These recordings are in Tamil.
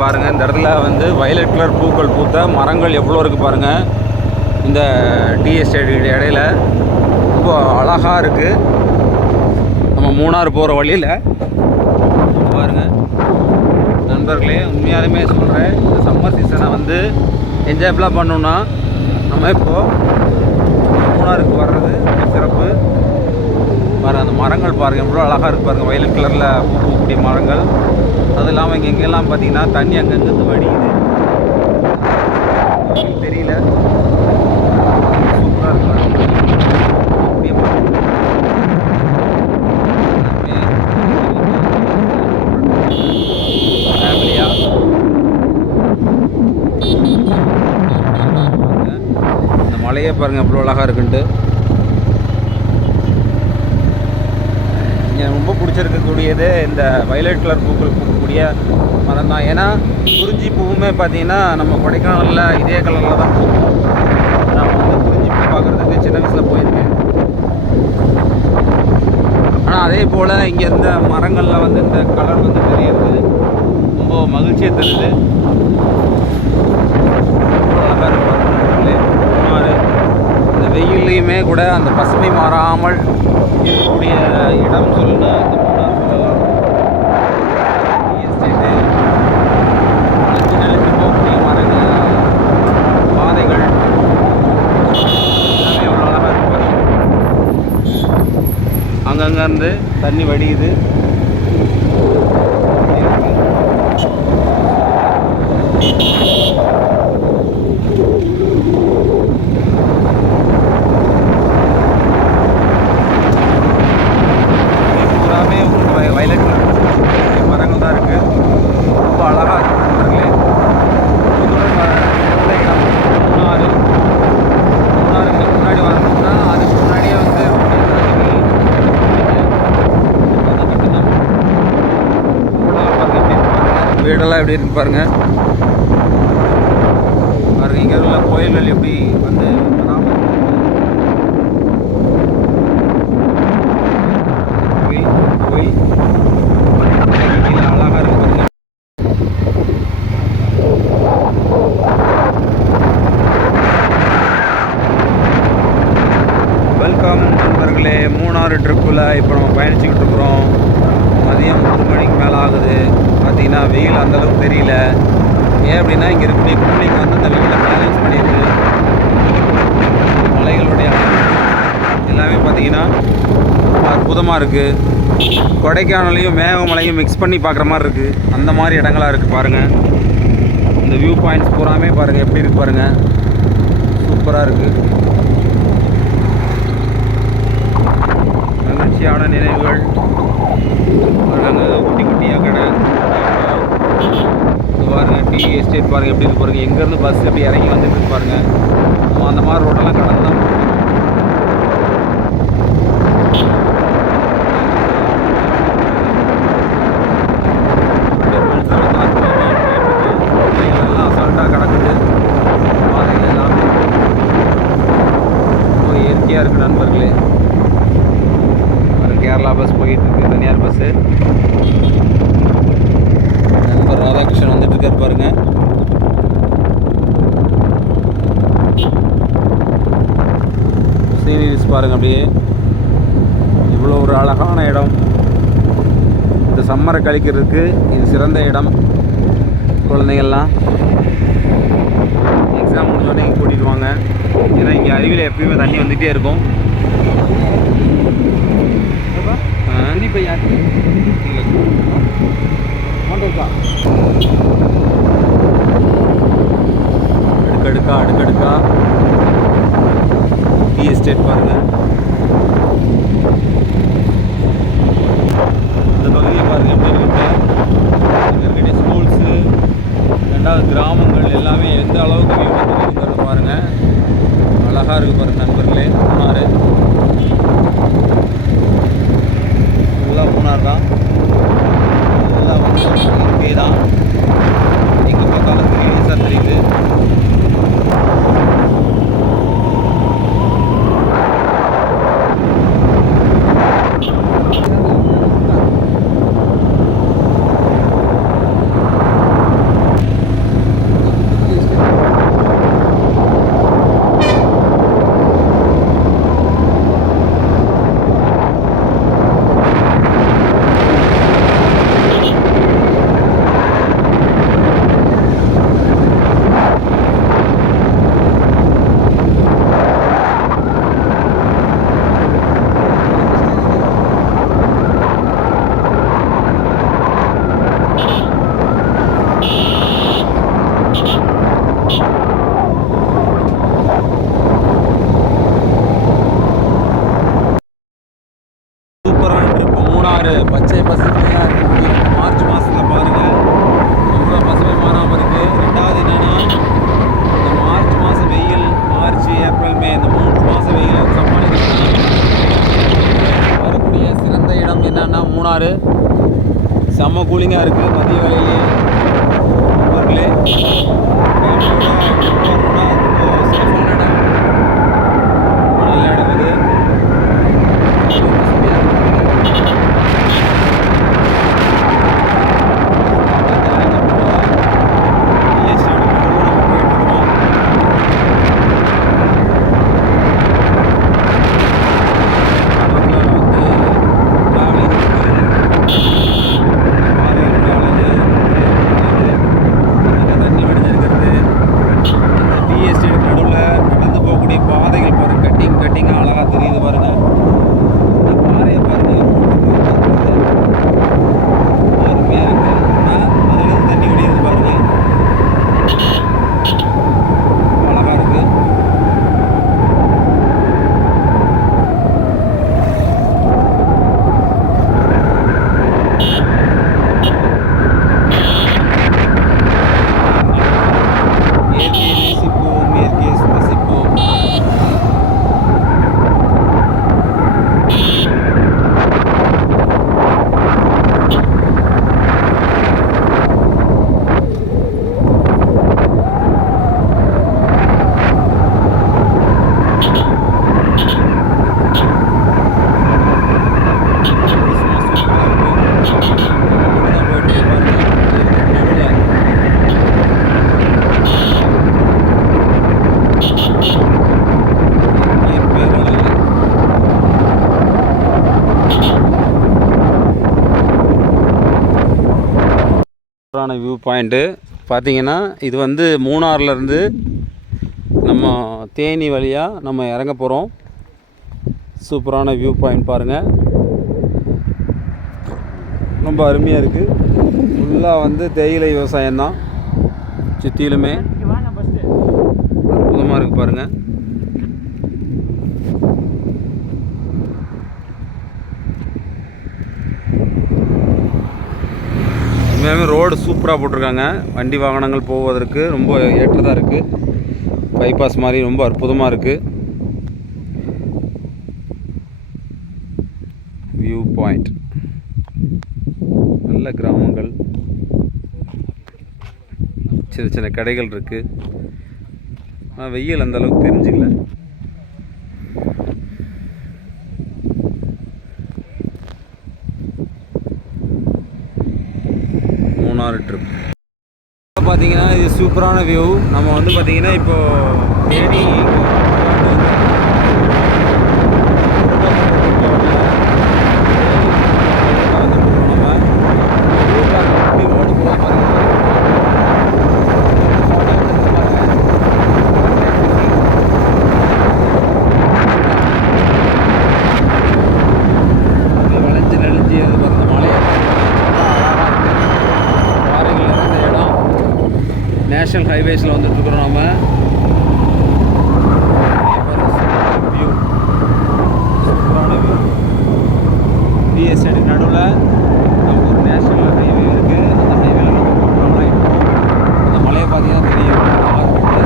பாருங்க இந்த இடத்துல வந்து வயலட் கலர் பூக்கள் பூத்த மரங்கள் எவ்வளோ இருக்குது பாருங்க. இந்த டீ எஸ்டேட் இடையில ரொம்ப அழகாக இருக்குது நம்ம மூணாறு போகிற வழியில். பாருங்க. நண்பர்களே உண்மையாலுமே சொல்கிறேன் இந்த சம்மர் சீசனை வந்து என்ஜாய்ஃபுல்லாக பண்ணோன்னா நம்ம இப்போது மூணாருக்கு வர்றது பாருங்கள் அந்த மரங்கள் பாருங்கள் எவ்வளோ அழகாக இருக்கு பாருங்கள் வயலட் கலரில் பூ பூக்கக்கூடிய மரங்கள். அது இல்லாமல் இங்கே எங்கெல்லாம் பார்த்தீங்கன்னா தண்ணி அங்கங்கேருந்து வடியுது. தெரியல. சூப்பராக இருக்கு பாருங்க. மலையே பாருங்கள் எவ்வளோ அழகாக இருக்குன்ட்டு. ரொம்ப பிடிச்சிருக்கக்கூடியது இந்த வயலட் கலர் பூக்கள் பூக்கக்கூடிய மரம் தான் ஏன்னா குறிஞ்சி பூவுமே பார்த்தீங்கன்னா நம்ம கொடைக்கானலில் இதே கலரில் தான் பூக்கும். நான் வந்து குறிஞ்சி பூ பார்க்குறதுக்கு சின்ன வயசில் போயிருக்கேன். ஆனால் அதே போல் இங்கே இருந்த மரங்களில் வந்து இந்த கலர் வந்து தெரியுது. ரொம்ப மகிழ்ச்சியை தருது ரொம்ப அழகாக இருக்கு பாருங்க நண்பர்களே. மூணாறு. இந்த கூட அந்த பசுமை மாறாமல் இருக்கக்கூடிய இடம் சொல்லுன்னா இந்த மூணாறு சொல்லலாம் எஸ்டேட்டு போகக்கூடிய மரங்கள் பாதைகள். எல்லாமே எவ்வளோ இருந்து தண்ணி வடியுது பூராமே உங்களுக்கு வய- வயலட் கலர் மரங்கள் தான் இருக்குது ரொம்ப அழகாக இருக்கு நண்பர்களே புதுடன் வ- நல்ல இடம் மூணாறு மூணாறுக்கு முன்னாடி வரணும்னா அதுக்கு முன்னாடியே வந்து எப்படி இருக்கு பாருங்க. பாருங்க இங்கே உள்ள கோயில்கள் எப்படி வந்து போய் போய் அழகாக வெல்கம் நண்பர்களே மூணாறு ட்ரிப்பில் இப்போ நம்ம பயணிச்சுக்கிட்டு இருக்கிறோம். மதியம் மூணு மணிக்கு மேலே ஆகுது. பார்த்திங்கன்னா வெயில் அந்தளவுக்கு தெரியல. ஏன் அப்படின்னா இங்கே இருக்கக்கூடிய கூலிங் வந்து அந்த வெயிலை பேலன்ஸ் பண்ணியிருக்கு. மலைகளுடைய எல்லாமே பார்த்தீங்கன்னா அற்புதமாக இருக்குது கொடைக்கானலையும் மேகமலையும் மிக்ஸ் பண்ணி பார்க்குற மாதிரி இருக்குது அந்த மாதிரி இடங்களாக இருக்குது பாருங்கள் இந்த வியூ பாயிண்ட்ஸ் பூராமே பாருங்கள் எப்படி இருக்கு பாருங்கள் சூப்பராக இருக்குது மகிழ்ச்சியான நினைவுகள் அங்கே குட்டி குட்டியாக கடை இது பாருங்க டீ பாருங்கள் எப்படி இருக்கு பாருங்கள் எங்கேருந்து பஸ் எப்படி இறங்கி வந்துட்டு இருக்கு நம்ம அந்த மாதிரி ரோட்டெல்லாம் கடந்து தான் அசால்ட்டாக ரொம்ப இயற்கையாக இருக்குது நண்பர்களே கேரளா பஸ் போயிட்டு இருக்கு தனியார் பஸ்ஸு நண்பர் ராதாகிருஷ்ணன் வந்துட்டு இருக்காரு பாருங்க. சீனரிஸ் பாருங்க அப்படியே. இவ்வளோ ஒரு அழகான இடம். இந்த சம்மரை கழிக்கிறதுக்கு இது சிறந்த இடம். குழந்தைங்கள்லாம் எக்ஸாம் முடிஞ்சோடனே இங்கே கூட்டிட்டு வாங்க. ஏன்னா இங்கே அருவியில் எப்பயுமே தண்ணி வந்துகிட்டே இருக்கும். அடுக்கடுக்கா அடுக்கடுக்கா டீ எஸ்டேட் பாருங்கள் இந்த பகுதியை பாருங்கள் எப்படி இருக்கு இங்கே இருக்கக்கூடிய ஸ்கூல்ஸு ரெண்டாவது கிராமங்கள் எல்லாமே எந்த அளவுக்கு வியூ பாருங்கள் அழகாக இருக்குது பாருங்கள் பாருங்க நண்பர்களே மூணாறு. ஃபுல்லாக மூணார் தான். ஃபுல்லாக வந்து தான் எங்கள் பக்கம் லேசாக தெரியுது. சூப்பரான வியூ பாயிண்ட்டு பார்த்தீங்கன்னா இது வந்து மூணாறுலேருந்து நம்ம தேனி வழியாக நம்ம இறங்க போகிறோம் சூப்பரான வியூ பாயிண்ட் பாருங்கள் ரொம்ப அருமையாக இருக்குது ஃபுல்லாக வந்து தேயிலை விவசாயம்தான். சுற்றிலுமே அற்புதமாக இருக்குது பாருங்கள் உண்மையாகவே ரோடு சூப்பராக போட்டிருக்காங்க. வண்டி வாகனங்கள் போவதற்கு ரொம்ப ஏற்றதாக இருக்குது பைபாஸ் மாதிரி ரொம்ப அற்புதமாக இருக்குது வியூ பாயிண்ட் நல்ல கிராமங்கள். சின்ன சின்ன கடைகள் இருக்குது ஆனால் வெயில் அந்தளவுக்கு தெரிஞ்சுக்கல மூணாறு ட்ரிப் பார்த்தீங்கன்னா இது சூப்பரான வியூ நம்ம வந்து பார்த்தீங்கன்னா இப்போ தேனி வளைஞ்சு நெளிஞ்சு அது பாருங்க மலையை பாறைகள் நிறைந்த இடம் நேஷனல் ஹைவேஸில் வந்துட்டு இருக்கிறோம் நாம வியூ சூப்பரான வியூ பிஎஸ்டி நடுவில் நமக்கு ஒரு நேஷனல் ஹைவே இருக்குது அந்த ஹைவேல நம்ம போகிறோம் ரைட் அந்த மலையை பார்த்தீங்கன்னா தெரியும் நல்லா இருக்குது.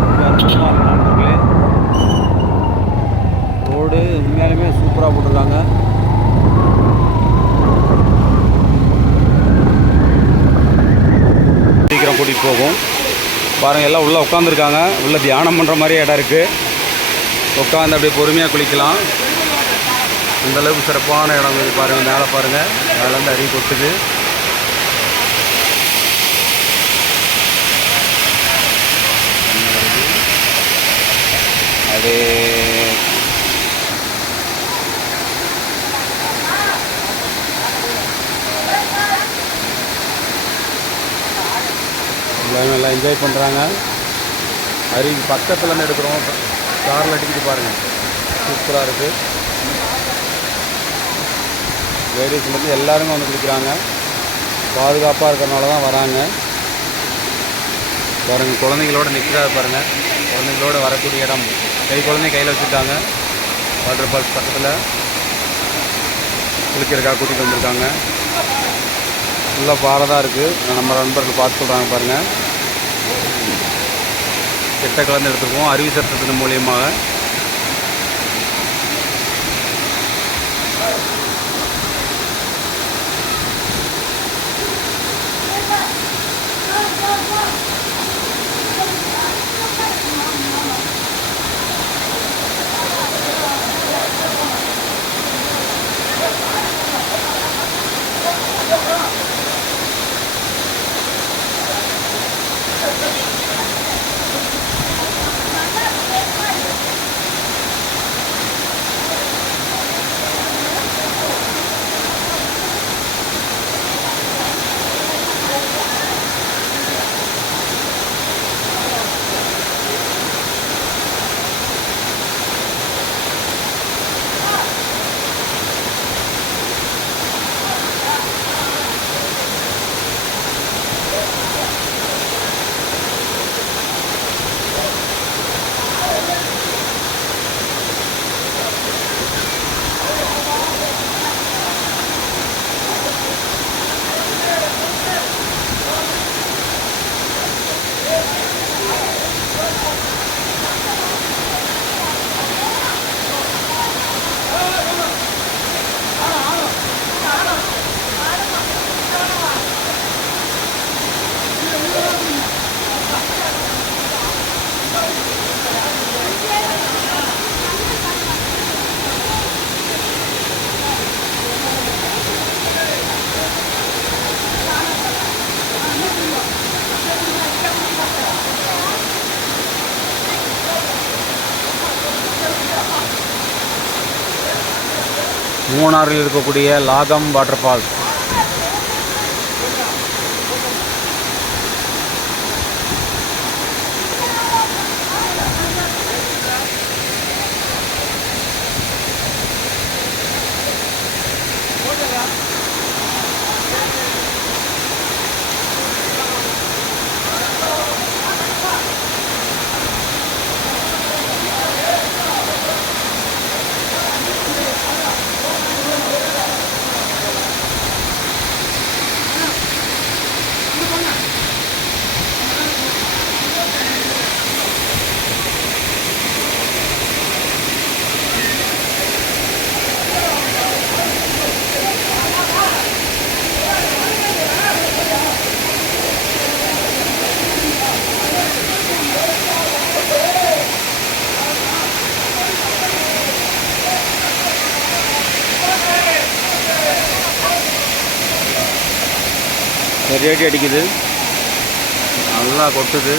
ரொம்ப அற்புதமா இருக்கு நண்பர்களே ரோடு உண்மையாலுமே சூப்பராக போட்டிருக்காங்க சீக்கிரம் கூட்டிகிட்டு போகும் பாருங்கள் எல்லாம் உள்ளே உட்காந்துருக்காங்க உள்ளே தியானம் பண்ணுற மாதிரி இடம் இருக்குது உட்காந்து அப்படியே பொறுமையாக குளிக்கலாம். அந்தளவுக்கு சிறப்பான இடம் இது பாருங்கள் மேலே பாருங்கள் மேலேருந்து அடி கொட்டுது. அப்படியே எல்லாமே நல்லா என்ஜாய் பண்ணுறாங்க அருவி பக்கத்தில் எடுக்கிறோம். காரில் அடிக்கிட்டு பாருங்கள் சூப்பராக இருக்குது லேடிஸ்லேருந்து எல்லாருமே வந்து குளிக்கிறாங்க. பாதுகாப்பாக இருக்கிறனால தான் வராங்க. பாருங்கள் குழந்தைங்களோட நிற்கிறாரு பாருங்கள் குழந்தைங்களோட வரக்கூடிய இடம். கை குழந்தைய கையில் வச்சுருக்காங்க வாட்டர் ஃபால்ஸ் பக்கத்தில். குளிக்கிறக்காக கூட்டிகிட்டு வந்திருக்காங்க. ஃபுல்லாக பாறை தான் இருக்குது நம்ம நண்பர்கள் பார்த்து சொல்கிறாங்க பாருங்கள் கெட்ட கலந்து எடுத்துக்குவோம் அருவி சட்டத்தின் மூலியமாக மூணாறில் இருக்கக்கூடிய லாகம் வாட்டர் ஃபால்ஸ் ஜேடி அடிக்குது. நல்லா கொட்டுது.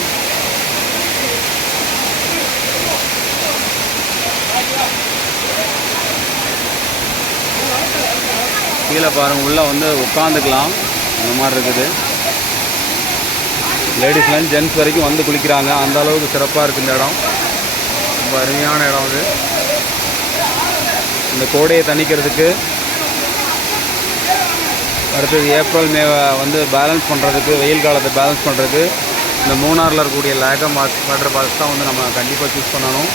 கீழே பாருங்க உள்ளே வந்து உட்காந்துக்கலாம் அந்த மாதிரி இருக்குது. லேடிஸ்லேருந்து ஜென்ட்ஸ் வரைக்கும் வந்து குளிக்கிறாங்க. அந்த அளவுக்கு சிறப்பாக இருக்குது இந்த இடம். ரொம்ப அருமையான இடம் அது. இந்த கோடையை தணிக்கிறதுக்கு அடுத்தது ஏப்ரல் மே வந்து பேலன்ஸ் பண்ணுறதுக்கு வெயில் காலத்தை பேலன்ஸ் பண்ணுறதுக்கு இந்த மூணாரில் இருக்கக்கூடிய லேகம் வாட்டர் ஃபால்ஸ் தான் வந்து நம்ம கண்டிப்பாக சூஸ் பண்ணணும்.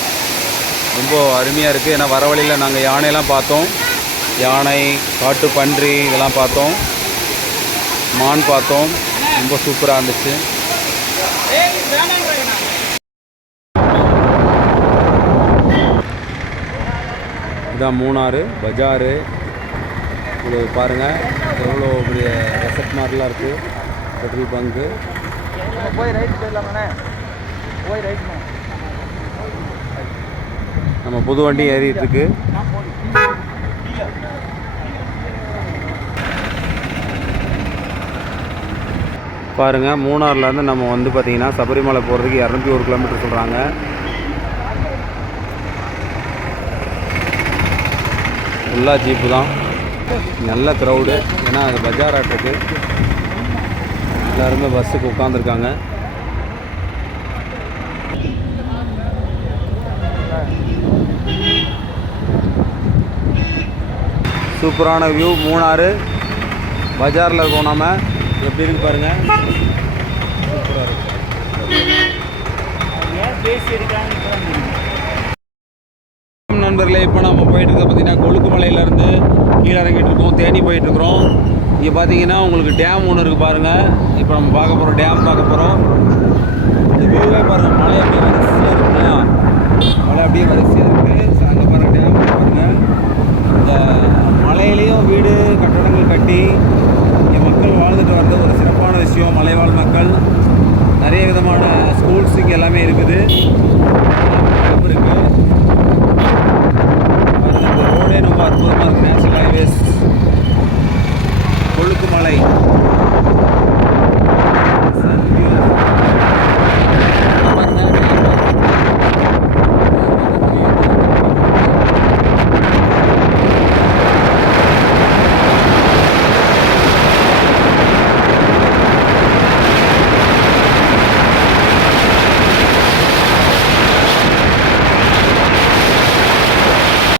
ரொம்ப அருமையாக இருக்குது ஏன்னா வர வழியில் நாங்கள் யானையெல்லாம் பார்த்தோம். யானை காட்டு பன்றி இதெல்லாம் பார்த்தோம். மான் பார்த்தோம். ரொம்ப சூப்பராக இருந்துச்சு. இதான் மூணாறு பஜாரு. இது பாருங்கள் எவ்வளோ பெரிய ரெசட் மாதிரிலாம் இருக்குது பெட்ரோல் பங்கு போய் ரைட் போயிடலாமாண்ணே போய் ரைட் நம்ம புது வண்டி ஏறிட்டு இருக்கு பாருங்க மூணாறுலேருந்து நம்ம வந்து பார்த்தீங்கன்னா சபரிமலை போகிறதுக்கு இரநூத்தி ஒரு கிலோமீட்டர் சொல்கிறாங்க ஃபுல்லாக ஜீப்பு தான். நல்ல க்ரௌடு ஏன்னா அது பஜார் ஆட்டுக்கு. எல்லாருமே பஸ்ஸுக்கு உட்காந்துருக்காங்க சூப்பரான வியூ மூணாறு. பஜாரில் இருக்கோம் நாம. எப்படி இருக்கு பாருங்கள் சூப்பராக இருக்கு. ஏன் பேசி நண்பர்களே இப்போ நம்ம போயிட்டு பார்த்திங்கன்னா கொழுக்குமலையிலேருந்து மலையிலேருந்து கீழே இறங்கிட்டு இருக்கோம் தேனி போயிட்டு இருக்கிறோம் இங்கே பார்த்தீங்கன்னா உங்களுக்கு டேம் ஒன்று இருக்குது பாருங்கள் இப்போ நம்ம பார்க்க போகிறோம் டேம் பார்க்க போகிறோம் இந்த வியூவே பாருங்கள் மலை அப்படியே வரிசையாக இருக்குங்களா மலை அப்படியே வரிசையாக இருக்குது அங்கே பாருங்கள் டேம் பாருங்கள் இந்த மலையிலையும் வீடு கட்டடங்கள் கட்டி இங்கே மக்கள் வாழ்ந்துட்டு வர்றது ஒரு சிறப்பான விஷயம். மலைவாழ் மக்கள் நிறைய விதமான ஸ்கூல்ஸ் இங்கே எல்லாமே இருக்குது இருக்குது.